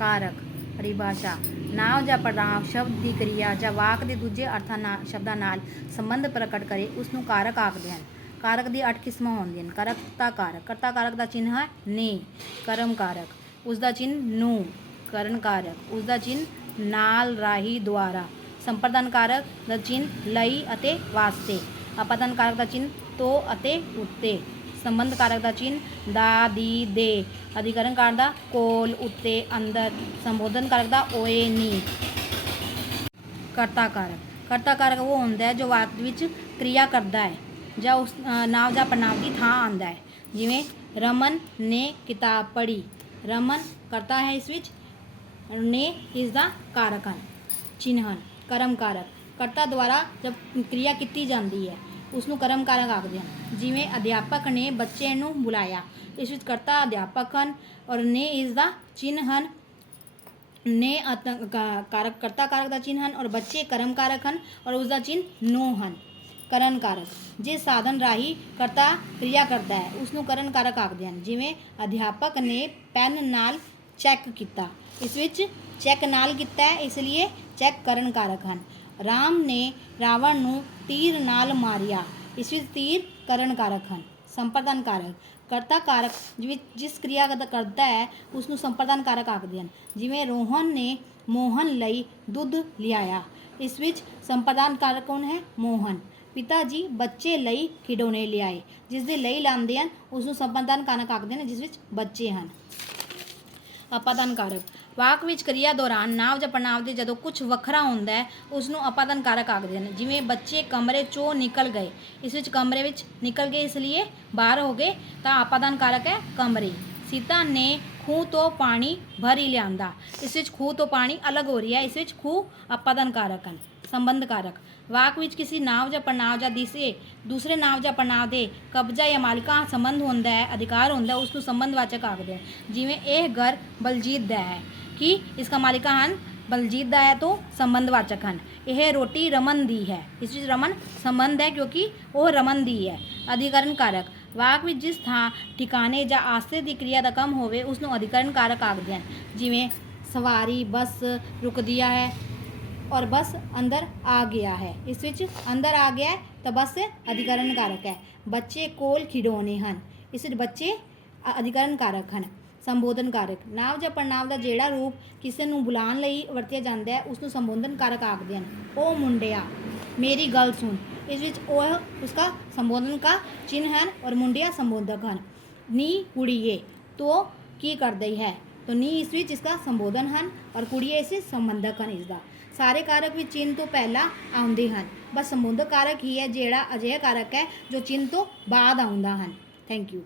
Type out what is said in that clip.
ਕਾਰਕ ਪਰਿਭਾਸ਼ਾ। ਨਾਮ ਜਾਂ ਪੜਾਵ ਸ਼ਬਦ ਦੀ ਕਿਰਿਆ ਜਾਂ ਵਾਕ ਦੇ ਦੂਜੇ ਅਰਥਾਂ ਨਾਲ ਸ਼ਬਦਾਂ ਨਾਲ ਸੰਬੰਧ ਪ੍ਰਗਟ ਕਰੇ ਉਸ ਨੂੰ ਕਾਰਕ ਆਖਦੇ ਹਨ। ਕਾਰਕ ਦੀ 8 ਕਿਸਮਾਂ ਹੁੰਦੀਆਂ ਹਨ ਕਰਤਾ ਕਾਰਕ ਕਰਤਾ ਕਾਰਕ ਦਾ ਚਿੰਨ੍ਹ ਹੈ ਨੇ ਕਰਮ ਕਾਰਕ ਉਸ ਦਾ ਚਿੰਨ੍ਹ ਨੂੰ ਕਰਨ ਕਾਰਕ ਉਸ ਦਾ ਚਿੰਨ੍ਹ ਨਾਲ ਰਾਹੀ ਦੁਆਰਾ। ਸੰਪਰਦਾਨ ਕਾਰਕ ਦਾ ਚਿੰਨ੍ਹ ਲਈ ਅਤੇ ਵਾਸਤੇ। ਅਪਾਦਾਨ ਕਾਰਕ ਦਾ ਚਿੰਨ੍ਹ ਤੋਂ ਅਤੇ ਉੱਤੇ। ਸੰਬੰਧ ਕਾਰਕ ਦਾ ਚਿੰਨ੍ਹ ਦਾ ਦੀ ਦੇ। ਅਧਿਕਰਨ ਕਾਰਕ ਦਾ ਕੋਲ ਉੱਤੇ ਅੰਦਰ। ਸੰਬੋਧਨ ਕਾਰਕ ਦਾ ਓਏ ਨੀ। ਕਰਤਾ ਕਾਰਕ ਕਰਤਾ ਕਾਰਕ ਉਹ ਹੁੰਦਾ ਹੈ ਜੋ ਵਾਕ ਵਿੱਚ ਕਿਰਿਆ ਕਰਦਾ ਹੈ ਜਾਂ ਉਸ ਅ, ਨਾਮ ਜਾਂ ਪ੍ਰਨਾਮ ਦੀ ਥਾਂ ਆਂਦਾ ਹੈ। ਜਿਵੇਂ ਰਮਨ ਨੇ ਕਿਤਾਬ ਪੜ੍ਹੀ। ਰਮਨ ਕਰਤਾ ਹੈ ਇਸ ਵਿੱਚ ਨੇ ਇਸ ਦਾ ਕਾਰਕ ਹਨ ਚਿੰਨ੍ਹ ਕਰਮ ਕਾਰਕ। ਕਰਤਾ ਦੁਆਰਾ ਜਦ ਕਿਰਿਆ ਕੀਤੀ ਜਾਂਦੀ ਹੈ ਉਸ ਨੂੰ ਕਰਮ ਕਾਰਕ ਆਖਦੇ ਹਨ। ਜਿਵੇਂ ਅਧਿਆਪਕ ਨੇ ਬੱਚੇ ਨੂੰ ਬੁਲਾਇਆ। ਇਸ ਵਿੱਚ ਕਰਤਾ ਅਧਿਆਪਕ ਹਨ ਔਰ ਨੇ ਇਸ ਦਾ ਚਿੰਨ੍ਹ ਹਨ। ਨੇ ਕਾਰਕ ਕਰਤਾ ਕਾਰਕ ਦਾ ਚਿੰਨ੍ਹ ਹਨ ਔਰ ਬੱਚੇ ਕਰਮ ਕਾਰਕ ਹਨ ਔਰ ਉਸ ਦਾ ਚਿੰਨ੍ਹ ਨੋ ਹਨ। ਕਰਨ ਕਾਰਕ ਜੇ ਸਾਧਨ ਰਾਹੀਂ ਕਰਤਾ ਕਿਰਿਆ ਕਰਦਾ ਹੈ ਉਸ ਨੂੰ ਕਰਨ ਕਾਰਕ ਆਖਦੇ ਹਨ। ਜਿਵੇਂ ਅਧਿਆਪਕ ਨੇ ਪੈਨ ਨਾਲ ਚੈੱਕ ਕੀਤਾ। ਇਸ ਵਿੱਚ ਚੈੱਕ ਨਾਲ ਕੀਤਾ ਹੈ, ਇਸ ਲਈ ਚੈੱਕ ਕਰਨ ਕਾਰਕ ਹਨ। ਰਾਮ ਨੇ ਰਾਵਣ ਨੂੰ ਤੀਰ ਨਾਲ ਮਾਰਿਆ। ਇਸ ਵਿੱਚ ਤੀਰ ਕਰਨ ਕਾਰਕ ਹਨ ਸੰਪਰਦਾਨ ਕਾਰਕ ਕਰਤਾ ਕਾਰਕ ਵਿੱਚ ਜਿਸ ਕਿਰਿਆ ਕਰਦਾ ਹੈ ਉਸ ਨੂੰ ਸੰਪਰਦਾਨ ਕਾਰਕ ਆਖਦੇ ਹਨ। ਜਿਵੇਂ ਰੋਹਨ ਨੇ ਮੋਹਨ ਲਈ ਦੁੱਧ ਲਿਆਇਆ। ਇਸ ਵਿੱਚ ਸੰਪਰਦਾਨ ਕਾਰਕ ਕੌਣ ਹੈ? ਮੋਹਨ। ਪਿਤਾ ਜੀ ਬੱਚੇ ਲਈ ਖਿਡੌਣੇ ਲਿਆਏ। ਜਿਸ ਦੇ ਲਈ ਲਾਉਂਦੇ ਹਨ ਉਸ ਨੂੰ ਸੰਪਰਦਾਨ ਕਾਰਕ ਆਖਦੇ ਨੇ ਜਿਸ ਵਿੱਚ ਬੱਚੇ ਹਨ। ਅਪਾਦਾਨ ਕਾਰਕ ਵਾਕ ਵਿੱਚ ਕਿਰਿਆ ਦੌਰਾਨ ਨਾਮ ਜਾਂ ਪ੍ਰਨਾਮ ਦੇ ਜਦੋਂ ਕੁਝ ਵੱਖਰਾ ਹੁੰਦਾ ਹੈ ਉਸ ਨੂੰ ਅਪਾਦਾਨ ਕਾਰਕ ਆਖਦੇ ਹਨ। ਜਿਵੇਂ ਬੱਚੇ ਕਮਰੇ ਚੋਂ ਨਿਕਲ ਗਏ, ਇਸ ਵਿੱਚ ਕਮਰੇ ਵਿੱਚ ਨਿਕਲ ਗਏ ਇਸ ਲਈ ਬਾਹਰ ਹੋ ਗਏ ਤਾਂ ਅਪਾਦਾਨ ਕਾਰਕ ਹੈ ਕਮਰੇ। ਸੀਤਾ ਨੇ ਖੂਹ ਤੋਂ ਪਾਣੀ ਭਰੀ ਲਿਆਂਦਾ। ਇਸ ਵਿੱਚ ਖੂਹ ਤੋਂ ਪਾਣੀ ਅਲੱਗ ਹੋ ਰਹੀ ਹੈ, ਇਸ ਵਿੱਚ ਖੂਹ ਅਪਾਦਾਨ ਕਾਰਕ ਹਨ ਸੰਬੰਧ ਕਾਰਕ ਵਾਕ ਵਿੱਚ ਕਿਸੇ ਨਾਮ ਜਾਂ ਪ੍ਰਨਾਮ ਜਾਂ ਦਿਸੇ, ਦੂਸਰੇ ਨਾਂਵ ਜਾਂ ਪ੍ਰਨਾਮ ਦੇ ਕਬਜ਼ਾ ਜਾਂ ਮਾਲਕਾਂ ਸੰਬੰਧ ਹੁੰਦਾ ਹੈ, ਅਧਿਕਾਰ ਹੁੰਦਾ ਹੈ, ਉਸ ਨੂੰ ਸੰਬੰਧਵਾਚਕ ਆਖਦੇ ਹਨ। ਜਿਵੇਂ ਇਹ ਘਰ ਬਲਜੀਤ ਦਾ ਹੈ ਕਿ ਇਸਕਾ ਮਾਲਿਕਾ ਹਨ, ਬਲਜੀਤ ਦਾ ਹੈ ਤੋਂ ਸੰਬੰਧਵਾਚਕ ਹਨ। ਇਹ ਰੋਟੀ ਰਮਨ ਦੀ ਹੈ। ਇਸ ਵਿੱਚ ਰਮਨ ਸੰਬੰਧ ਹੈ ਕਿਉਂਕਿ ਉਹ ਰਮਨ ਦੀ ਹੈ ਅਧਿਕਰਨ ਕਾਰਕ ਵਾਕ ਵਿੱਚ ਜਿਸ ਥਾਂ ਠਿਕਾਣੇ ਜਾਂ ਆਸਰੇ ਦੀ ਕਿਰਿਆ ਦਾ ਕੰਮ ਹੋਵੇ, ਉਸ ਨੂੰ ਅਧਿਕਰਨ ਕਾਰਕ ਆਖਦੇ ਹਨ। ਜਿਵੇਂ ਸਵਾਰੀ, ਬੱਸ ਰੁਕਦੀਆ ਹੈ और बस अंदर आ गया है ਇਸ ਵਿੱਚ ਅੰਦਰ ਆ ਗਿਆ ਤਾਂ ਬਸ ਅਧਿਕਰਨ ਕਾਰਕ ਹੈ। ਬੱਚੇ ਕੋਲ ਖਿਡੌਣੇ ਹਨ। ਇਸ ਵਿੱਚ ਬੱਚੇ ਅਧਿਕਰਨ ਕਾਰਕ ਹਨ। ਸੰਬੋਧਨ ਕਾਰਕ ਨਾਂਵ ਜਾਂ ਪੜਨਾਂਵ ਦਾ ਜਿਹੜਾ ਰੂਪ ਕਿਸੇ ਨੂੰ ਬੁਲਾਉਣ ਲਈ ਵਰਤਿਆ ਜਾਂਦਾ ਹੈ ਉਸ ਨੂੰ ਸੰਬੋਧਨ ਕਾਰਕ ਆਖਦੇ ਹਨ। ਉਹ ਮੁੰਡਿਆ, ਮੇਰੀ ਗੱਲ ਸੁਣ। ਇਸ ਵਿੱਚ ਉਹ ਉਸਕਾ ਸੰਬੋਧਨ ਦਾ ਚਿੰਨ੍ਹ ਹਨ ਔਰ ਮੁੰਡਿਆ ਸੰਬੋਧਕ ਹਨ। ਨੀ ਕੁੜੀਏ, ਤੋ ਕੀ ਕਰਦੀ ਹੈ? ਤੋ ਨੀ ਇਸ ਵਿੱਚ ਇਸਕਾ ਸੰਬੋਧਨ ਹਨ ਔਰ ਕੁੜੀਏ ਇਸ ਸੰਬੰਧਕ ਹਨ ਇਸ ਸਾਰੇ ਕਾਰਕ ਵੀ ਚਿੰਨ ਤੋਂ ਪਹਿਲਾਂ ਆਉਂਦੇ ਹਨ। ਬਸ ਸੰਬੋਧਕ ਕਾਰਕ ਹੀ ਹੈ ਜਿਹੜਾ ਅਜਿਹਾ ਕਾਰਕ ਹੈ ਜੋ ਚਿੰਨ ਤੋਂ ਬਾਅਦ ਆਉਂਦਾ ਹਨ ਥੈਂਕ ਯੂ